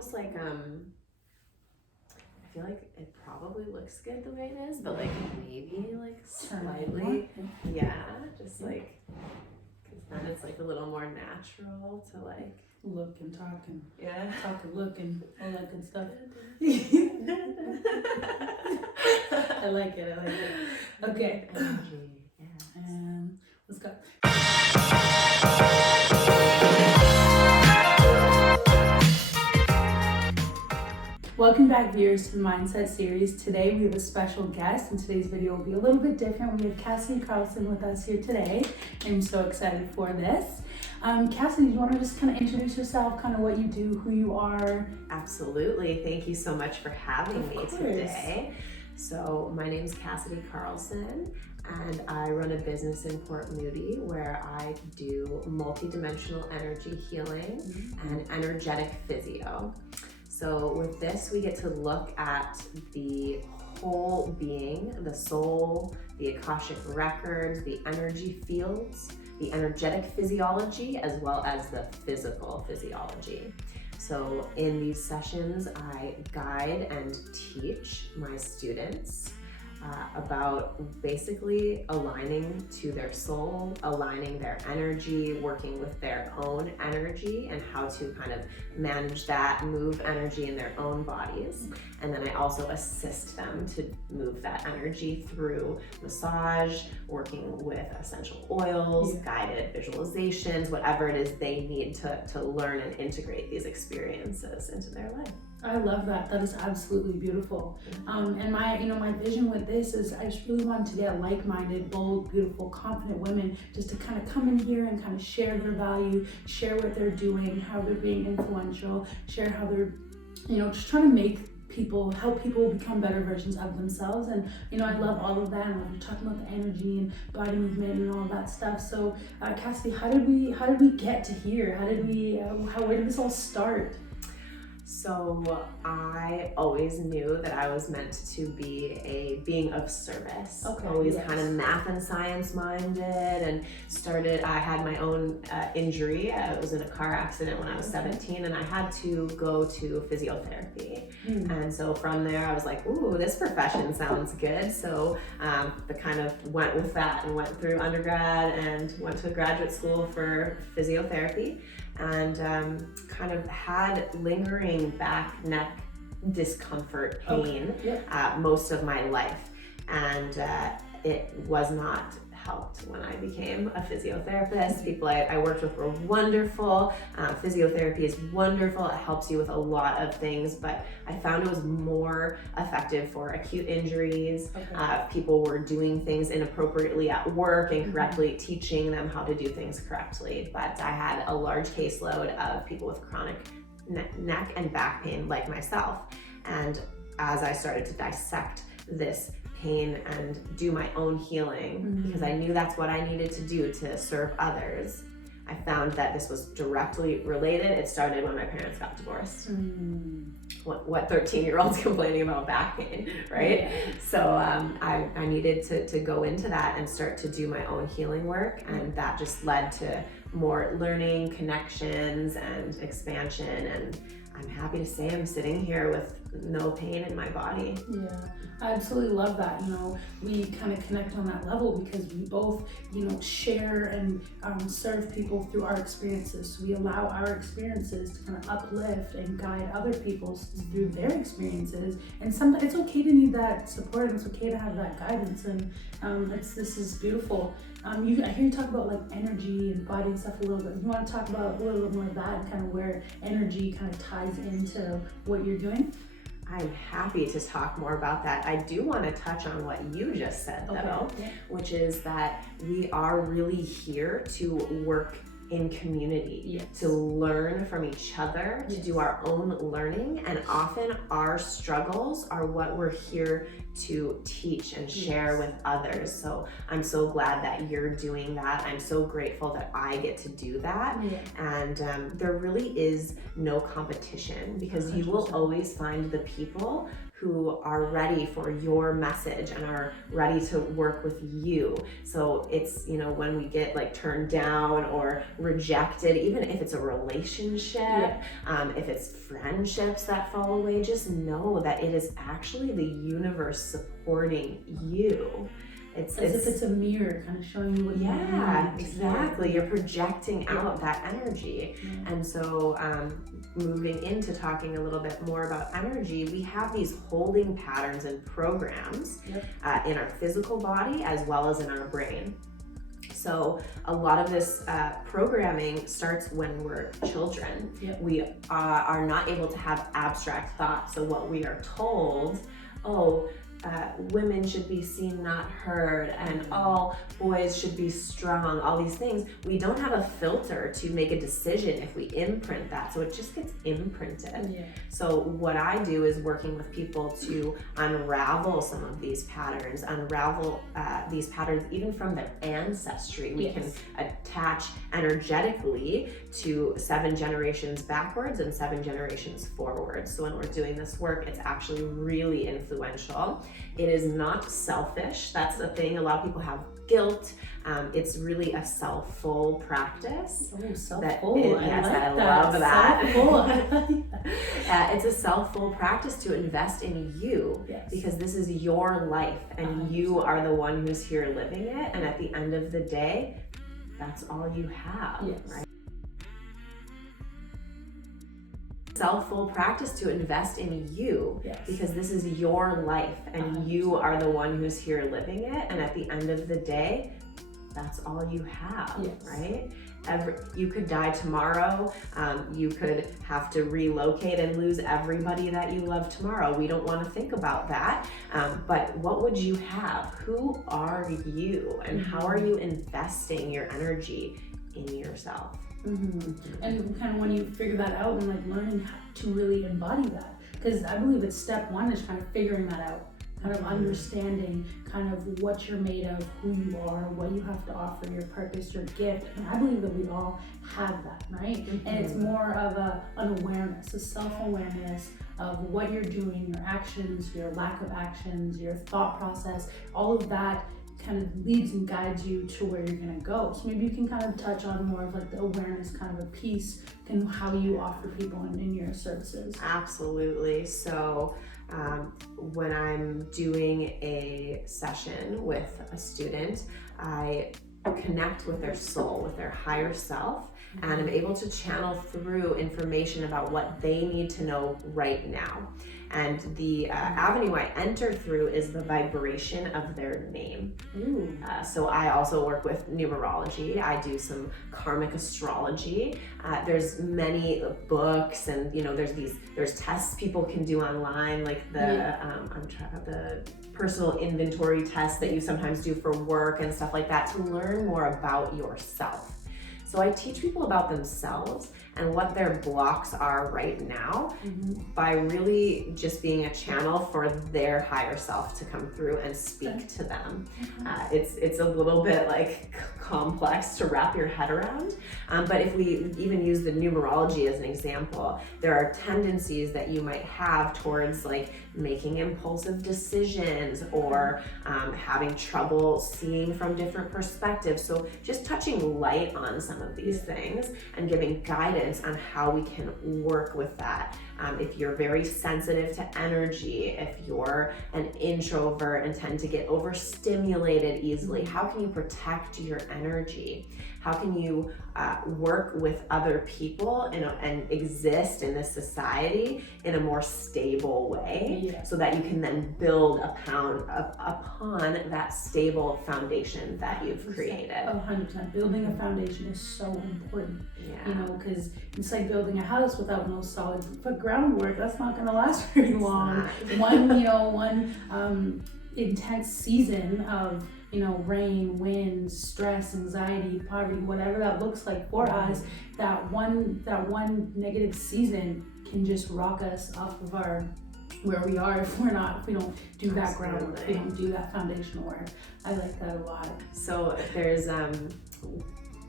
almost like I feel like it probably looks good the way it is, but like maybe like slightly, yeah, just like, because then it's like a little more natural to like look and talk and yeah, talk and look and all that good stuff. I like it. Okay. Energy, yes. And let's go. Welcome back, viewers, to the Mindset series. Today we have a special guest, and today's video will be a little bit different. We have Cassedi Carlsen with us here today. I'm so excited for this. Cassidy, do you want to just kind of introduce yourself, kind of what you do, who you are? Absolutely. Thank you so much for having me today. So my name is Cassedi Carlsen, and I run a business in Port Moody where I do multidimensional energy healing and energetic physio. So with this, we get to look at the whole being, the soul, the Akashic records, the energy fields, the energetic physiology, as well as the physical physiology. So in these sessions, I guide and teach my students about basically aligning to their soul, aligning their energy, working with their own energy, and how to kind of manage that, move energy in their own bodies. And then I also assist them to move that energy through massage, working with essential oils, guided visualizations, whatever it is they need to learn and integrate these experiences into their life. I love that. That is absolutely beautiful. And my vision with this is I just really wanted to get like-minded, bold, beautiful, confident women just to kind of come in here and kind of share their value, share what they're doing, how they're being influential, share how they're, just trying to help people become better versions of themselves. And I love all of that, and we're talking about the energy and body movement and all that stuff. So Cassidy, how did we get to here? Where did this all start? So I always knew that I was meant to be a being of service. Always kind of math and science minded, and I had my own injury. I was in a car accident when I was 17, and I had to go to physiotherapy. And so from there I was like, ooh, this profession sounds good. So I kind of went with that and went through undergrad and went to graduate school for physiotherapy. And kind of had lingering back neck discomfort, pain most of my life. And it was not helped when I became a physiotherapist. People I worked with were wonderful. Physiotherapy is wonderful. It helps you with a lot of things, but I found it was more effective for acute injuries. People were doing things inappropriately at work, incorrectly teaching them how to do things correctly. But I had a large caseload of people with chronic neck and back pain like myself. And as I started to dissect this pain and do my own healing, because I knew that's what I needed to do to serve others, I found that this was directly related. It started when my parents got divorced. What 13-year-olds complaining about back pain, right? So I needed to go into that and start to do my own healing work, and that just led to more learning, connections, and expansion. And I'm happy to say I'm sitting here with no pain in my body. Yeah, I absolutely love that. We kind of connect on that level because we both, share and serve people through our experiences. So we allow our experiences to kind of uplift and guide other people through their experiences. And sometimes it's okay to need that support, and it's okay to have that guidance. And this is beautiful. I hear you talk about like energy and body and stuff a little bit. You want to talk about a little bit more of that and kind of where energy kind of ties into what you're doing? I'm happy to talk more about that. I do want to touch on what you just said, though, which is that we are really here to work in community, to learn from each other, to do our own learning, and often our struggles are what we're here to teach and share with others. So I'm so glad that you're doing that. I'm so grateful that I get to do that. And there really is no competition, because 100%. You will always find the people who are ready for your message and are ready to work with you. So it's, when we get like turned down or rejected, even if it's a relationship, if it's friendships that fall away, just know that it is actually the universe supporting you. It's as if it's a mirror kind of showing you what you need. Yeah, exactly. You're projecting out that energy. And so moving into talking a little bit more about energy, we have these holding patterns and programs in our physical body as well as in our brain. So a lot of this programming starts when we're children. We are not able to have abstract thoughts. So what we are told, women should be seen, not heard, and all boys should be strong, all these things. We don't have a filter to make a decision if we imprint that, so it just gets imprinted. So what I do is working with people to unravel some of these patterns, these patterns even from their ancestry. We can attach energetically to 7 generations backwards and 7 generations forwards. So when we're doing this work, it's actually really influential. It is not selfish. That's the thing. A lot of people have guilt. It's really a self-full practice. Oh, self-full. Yes, I love that. It's a self-full practice to invest in you because this is your life and you are the one who's here living it. And at the end of the day, that's all you have, right? Self-full practice to invest in you because this is your life and you are the one who's here living it, and at the end of the day, that's all you have, right? You could die tomorrow. You could have to relocate and lose everybody that you love tomorrow. We don't want to think about that. But what would you have? Who are you? And how are you investing your energy in yourself? And kind of when you figure that out and like learning how to really embody that, because I believe it's step 1 is kind of figuring that out, kind of understanding kind of what you're made of, who you are, what you have to offer, your purpose, your gift. And I believe that we all have that, right? And it's more of an awareness, a self-awareness of what you're doing, your actions, your lack of actions, your thought process, all of that kind of leads and guides you to where you're going to go. So maybe you can kind of touch on more of like the awareness kind of a piece and how you offer people in your services. Absolutely. So when I'm doing a session with a student, I connect with their soul, with their higher self, and I'm able to channel through information about what they need to know right now. And the avenue I enter through is the vibration of their name. So I also work with numerology. I do some karmic astrology. There's many books, and there's tests people can do online, like the personal inventory test that you sometimes do for work and stuff like that, to learn more about yourself. So I teach people about themselves and what their blocks are right now by really just being a channel for their higher self to come through and speak to them. It's a little bit like complex to wrap your head around, but if we even use the numerology as an example, there are tendencies that you might have towards like making impulsive decisions or having trouble seeing from different perspectives. So just touching light on some of these things and giving guidance on how we can work with that. If you're very sensitive to energy, if you're an introvert and tend to get overstimulated easily, how can you protect your energy? How can you work with other people and exist in this society in a more stable way so that you can then build upon that stable foundation that you've created? 100%. Building a foundation is so important, because it's like building a house without no solid groundwork. That's not going to last very long. One intense season of rain, wind, stress, anxiety, poverty, whatever that looks like for us, that one negative season can just rock us off of where we are if we don't do that groundwork, if we don't do that foundational work. I like that a lot. So there's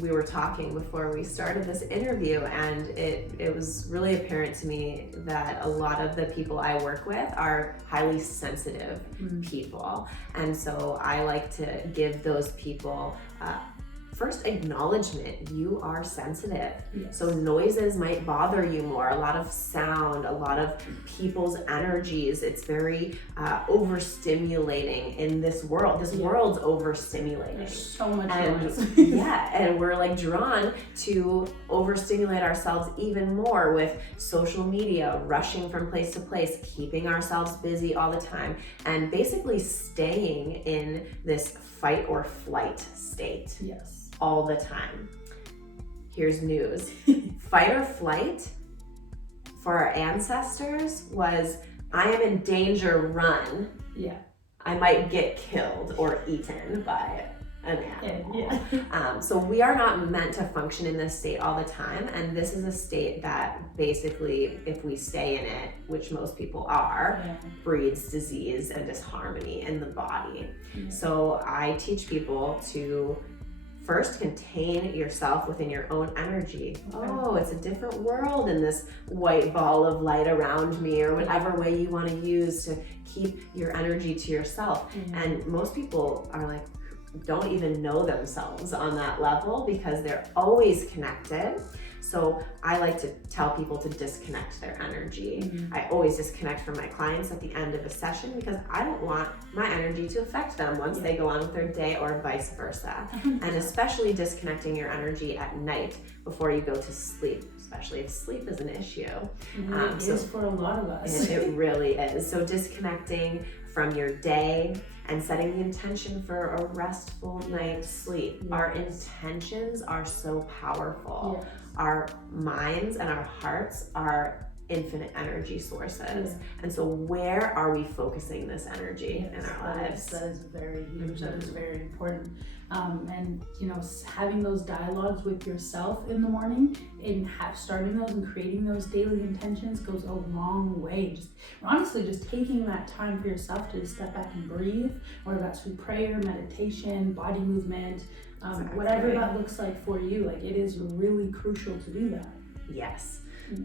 we were talking before we started this interview, and it was really apparent to me that a lot of the people I work with are highly sensitive people. And so I like to give those people first acknowledgement. You are sensitive. Yes. So noises might bother you more, a lot of sound, a lot of people's energies. It's very overstimulating in this world. This world's overstimulating. There's so much noise. And we're like drawn to overstimulate ourselves even more with social media, rushing from place to place, keeping ourselves busy all the time, and basically staying in this fight or flight state. Yes. All the time. Here's news. Fight or flight for our ancestors was, I am in danger, run. Yeah. I might get killed or eaten by an animal. Yeah. So we are not meant to function in this state all the time, and this is a state that basically, if we stay in it, which most people are, breeds disease and disharmony in the body. So I teach people to first contain yourself within your own energy. Oh, it's a different world in this white ball of light around me, or whatever way you want to use to keep your energy to yourself. And most people are like, don't even know themselves on that level because they're always connected. So I like to tell people to disconnect their energy. I always disconnect from my clients at the end of a session because I don't want my energy to affect them once they go on with their day, or vice versa. And especially disconnecting your energy at night before you go to sleep, especially if sleep is an issue. It is for a lot of us. It really is. So disconnecting from your day and setting the intention for a restful night's sleep. Our intentions are so powerful. Our minds and our hearts are infinite energy sources. And so where are we focusing this energy in our lives? That is very huge. That is very important. And having those dialogues with yourself in the morning and starting those and creating those daily intentions goes a long way. Honestly, just taking that time for yourself to step back and breathe, whether that's through prayer, meditation, body movement, whatever that looks like for you. Like, it is really crucial to do that. Yes.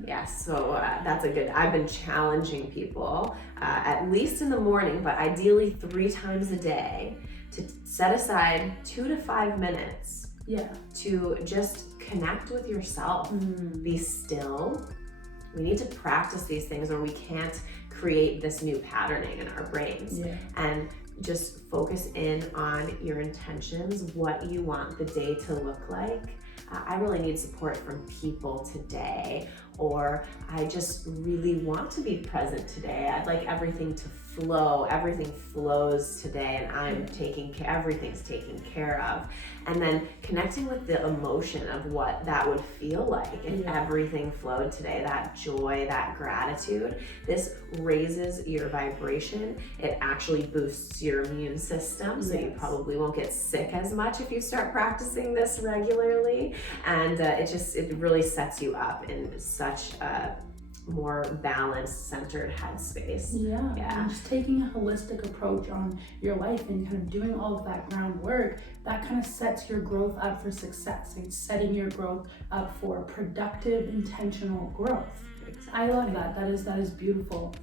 Yes, so that's a good, I've been challenging people at least in the morning, but ideally 3 times a day, to set aside 2 to 5 minutes to just connect with yourself. Be still. We need to practice these things, or we can't create this new patterning in our brains. And just focus in on your intentions, what you want the day to look like. I really need support from people today, or I just really want to be present today. I'd like everything to flow. Everything flows today, and everything's taken care of. And then connecting with the emotion of what that would feel like if everything flowed today, that joy, that gratitude. This raises your vibration. It actually boosts your immune system, so you probably won't get sick as much if you start practicing this regularly. And it really sets you up in such a more balanced, centered headspace. And just taking a holistic approach on your life and kind of doing all of that groundwork, that kind of sets your growth up for success. It's setting your growth up for productive, intentional growth. I love that. That is beautiful.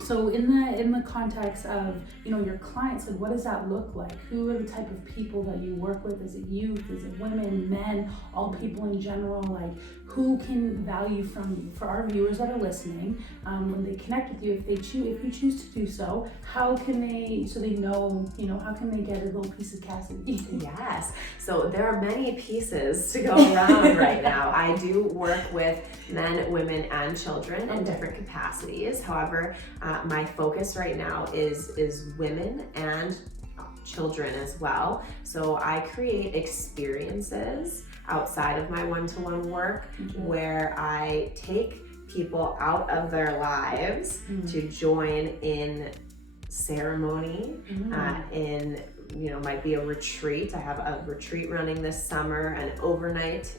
So in the context of your clients, like, what does that look like? Who are the type of people that you work with? Is it youth? Is it women, men, all people in general? Like, who can value from you? For our viewers that are listening, when they connect with you, if you choose to do so, how can they, so they know, how can they get a little piece of Cassidy? Yes. So there are many pieces to go around right now. I do work with men, women, and children in different capacities. However, my focus right now is women and children as well. So I create experiences outside of my one-to-one work where I take people out of their lives to join in ceremony, might be a retreat. I have a retreat running this summer, an overnight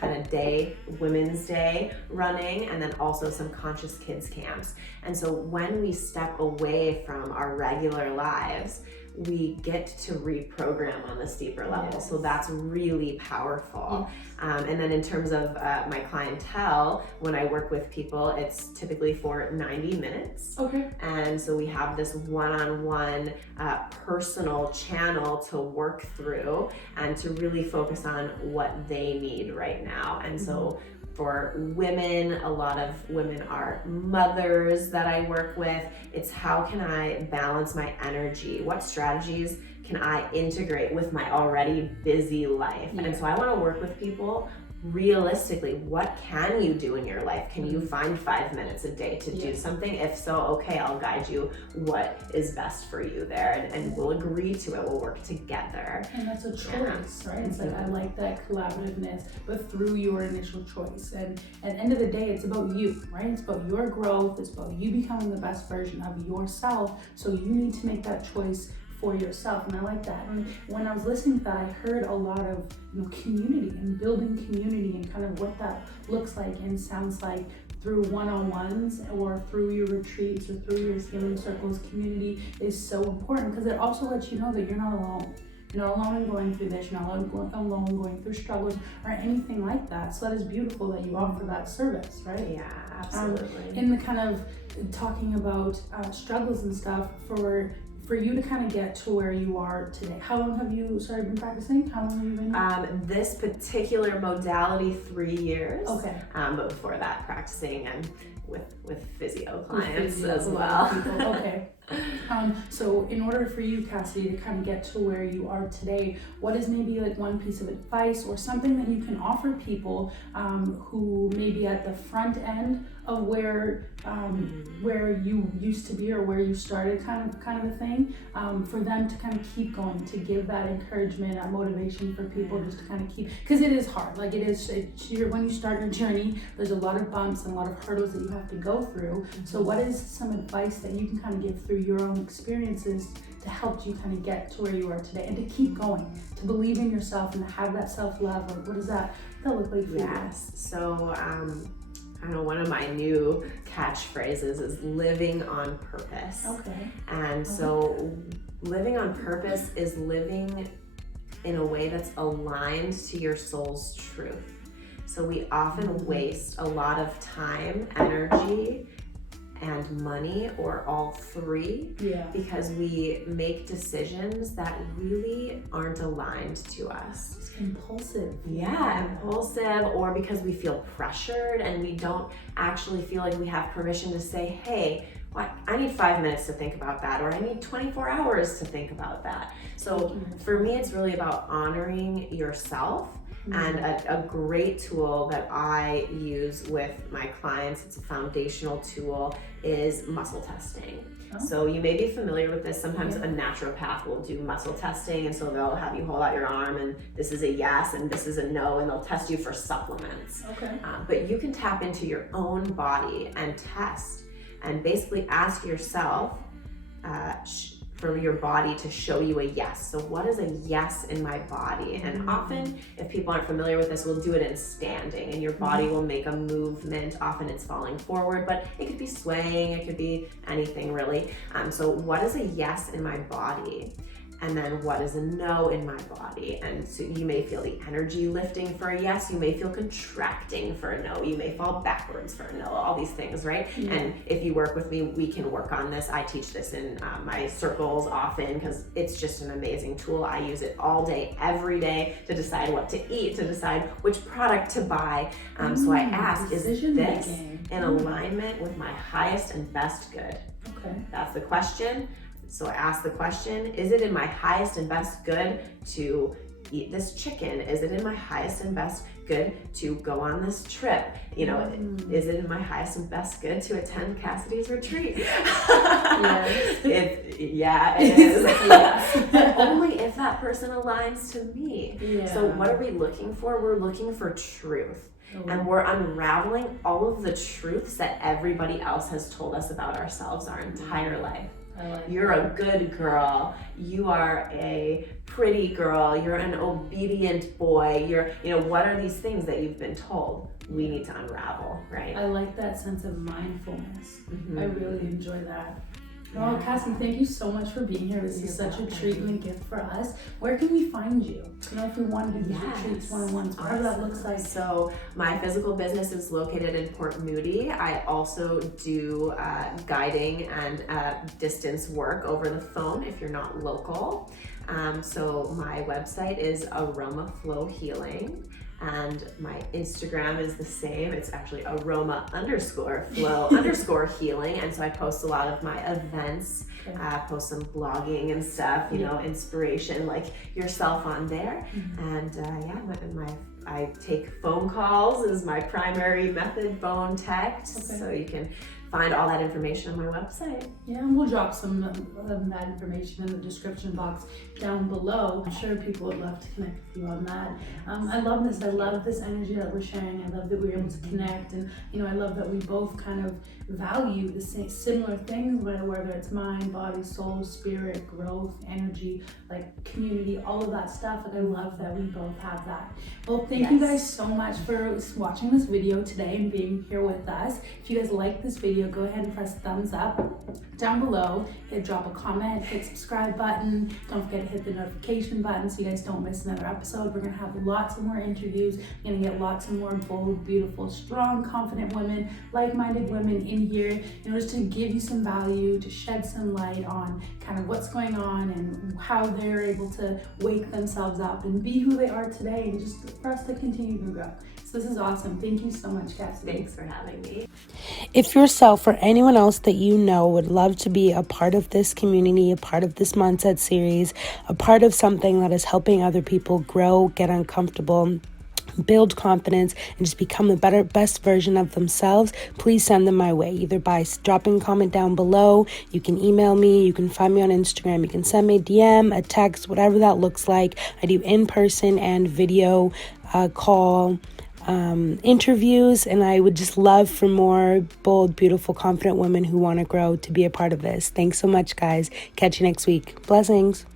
kind of day, Women's Day running, and then also some conscious kids camps. And so when we step away from our regular lives, we get to reprogram on this deeper level. Yes. So that's really powerful. Yes. And then in terms of my clientele, when I work with people, it's typically for 90 minutes. Okay. And so we have this one-on-one personal channel to work through and to really focus on what they need right now. And so for women, a lot of women are mothers that I work with. It's how can I balance my energy? What strategies can I integrate with my already busy life? Yeah. And so I want to work with people realistically. What can you do in your life? Can you find 5 minutes a day to do something? If so, okay, I'll guide you what is best for you there, and we'll agree to it. We'll work together. And that's a choice, right? It's like, I like that collaborativeness, but through your initial choice. And at the end of the day, it's about you, right? It's about your growth. It's about you becoming the best version of yourself. So you need to make that choice for yourself, and I like that. And when I was listening to that, I heard a lot of community and building community and kind of what that looks like and sounds like through one-on-ones or through your retreats or through your healing circles. Community is so important because it also lets you know that you're not alone. You're not alone in going through this. You're not alone going through struggles or anything like that. So that is beautiful that you offer that service, right? Yeah, absolutely. In the kind of talking about struggles and stuff, for you to kind of get to where you are today, how long have you been practicing? How long have you been? This particular modality, 3 years. Okay. But before that, practicing and with physio clients as well. Okay. So in order for you, Cassidy, to kind of get to where you are today, what is maybe like one piece of advice or something that you can offer people who may be at the front end of where you used to be or where you started, kind of a thing, for them to kind of keep going, to give that encouragement, that motivation for people just to kind of keep, because it is hard. Like when you start your journey, there's a lot of bumps and a lot of hurdles that you have to go through. So what is some advice that you can kind of give through your own experiences to help you kind of get to where you are today and to keep going, to believe in yourself and to have that self-love? Or what does that look like for you? Yes. So I know one of my new catchphrases is living on purpose. Okay. And so living on purpose is living in a way that's aligned to your soul's truth. So we often waste a lot of time, energy, and money, or all three, because we make decisions that really aren't aligned to us. It's impulsive. Yeah, impulsive, or because we feel pressured and we don't actually feel like we have permission to say, hey, I need 5 minutes to think about that, or I need 24 hours to think about that. So for me, it's really about honoring yourself. And a great tool that I use with my clients, it's a foundational tool, is muscle testing. So you may be familiar with this. Sometimes a naturopath will do muscle testing, and so they'll have you hold out your arm and this is a yes and this is a no, and they'll test you for supplements. Okay. But you can tap into your own body and test and basically ask yourself, for your body to show you a yes. So what is a yes in my body? And often, if people aren't familiar with this, we'll do it in standing, and your body will make a movement. Often it's falling forward, but it could be swaying, it could be anything really. So what is a yes in my body? And then what is a no in my body? And so you may feel the energy lifting for a yes, you may feel contracting for a no, you may fall backwards for a no, all these things, right? And if you work with me, we can work on this. I teach this in my circles often because it's just an amazing tool. I use it all day, every day, to decide what to eat, to decide which product to buy. So I ask, is this in alignment with my highest and best good? Okay. That's the question. So I ask the question, is it in my highest and best good to eat this chicken? Is it in my highest and best good to go on this trip? Is it in my highest and best good to attend Cassidy's retreat? Yes. It is. Yes. But only if that person aligns to me. Yeah. So what are we looking for? We're looking for truth. And we're unraveling all of the truths that everybody else has told us about ourselves our entire life. You're a good girl. You are a pretty girl. You're an obedient boy. What are these things that you've been told? We need to unravel, right? I like that sense of mindfulness. I really enjoy that. Well, Cassie, thank you so much for being here. This is such a treat and a gift for us. Where can we find you? You know, if we wanted to do treats, one-on-ones, whatever that looks like. So my physical business is located in Port Moody. I also do guiding and distance work over the phone if you're not local. So my website is Aroma Flow Healing. And my Instagram is the same. It's actually aroma_flow_healing. And so I post a lot of my events, post some blogging and stuff, you know, inspiration like yourself on there. And I take phone calls as my primary method, phone, text. So you can find all that information on my website. Yeah, and we'll drop some of that information in the description box down below. I'm sure people would love to connect with you on that. I love this. I love this energy that we're sharing. I love that we're able to connect, and you know, I love that we both kind of value the same, similar things, whether it's mind, body, soul, spirit, growth, energy, like community, all of that stuff. Like I love that we both have that. Well, thank you guys so much for watching this video today and being here with us. If you guys like this video, go ahead and press thumbs up down below, drop a comment, hit subscribe button. Don't forget to hit the notification button so you guys don't miss another episode. We're gonna have lots of more interviews. We're gonna get lots of more bold, beautiful, strong, confident women, like-minded women in here, you know, just to give you some value, to shed some light on kind of what's going on and how they're able to wake themselves up and be who they are today, and just for us to continue to grow. So this is awesome. Thank you so much, Cassidy. Thanks for having me. If yourself or anyone else that you know would love to be a part of this community, a part of this mindset series, a part of something that is helping other people grow, get uncomfortable, build confidence, and just become the best version of themselves, please send them my way, either by dropping a comment down below. You can email me, you can find me on Instagram, you can send me a DM, a text, whatever that looks like. I do in-person and video call interviews, and I would just love for more bold, beautiful, confident women who want to grow to be a part of this. Thanks so much, guys. Catch you next week. Blessings.